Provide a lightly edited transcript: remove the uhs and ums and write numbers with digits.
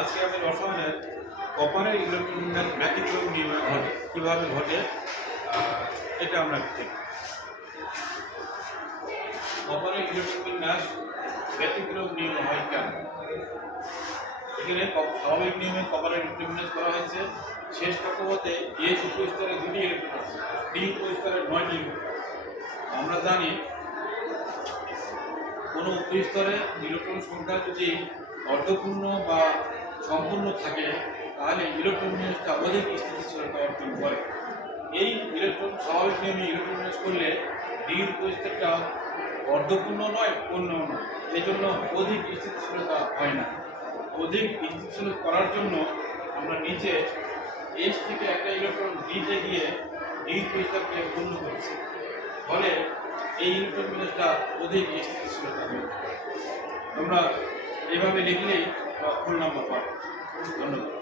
আজকে আমি রসায়নের কপারের ইলেকট্রন বিন্যাস ব্যতিক্রম নিয়মে ঘটে কীভাবে ঘটে এটা আমরা দেখি। কপারের ইলেকট্রন বিন্যাস ব্যতিক্রম নিয়ম হয় কেন? এখানে স্বাভাবিক নিয়মে কপারের ইলেকট্রন বিন্যাস করা হয়েছে। শেষ কক্ষপথে এস উপস্তরে 2টি ইলেকট্রন আছে, ডি উপস্তরে 9টি ইলেকট্রন। আমরা জানি কোনো উপস্তরে ইলেকট্রন সংখ্যা যদি অর্ধপূর্ণ বা সম্পূর্ণ থাকে তাহলে ইলেকট্রন বিন্যাসটা অধিক স্থিতিশীলতা অর্জন করে। এই ইলেকট্রন স্বাভাবিক নিয়মে ইলেকট্রন বিন্যাস করলে ডি উপস্তরটা অর্ধপূর্ণ নয়, পূর্ণও নয়, এই জন্য অধিক স্থিতিশীলতা হয় না। অধিক স্থিতিশীল করার জন্য আমরা নিচে এস থেকে একটা ইলেকট্রন ডিতে গিয়ে ডি উপস্তরকে পূর্ণ করেছি, ফলে এই ইলেকট্রন বিন্যাসটা অধিক স্থিতিশীলতা হবে। তোমরা এভাবে লিখলেই ফুল নাম্বার পাবে। ধন্যবাদ।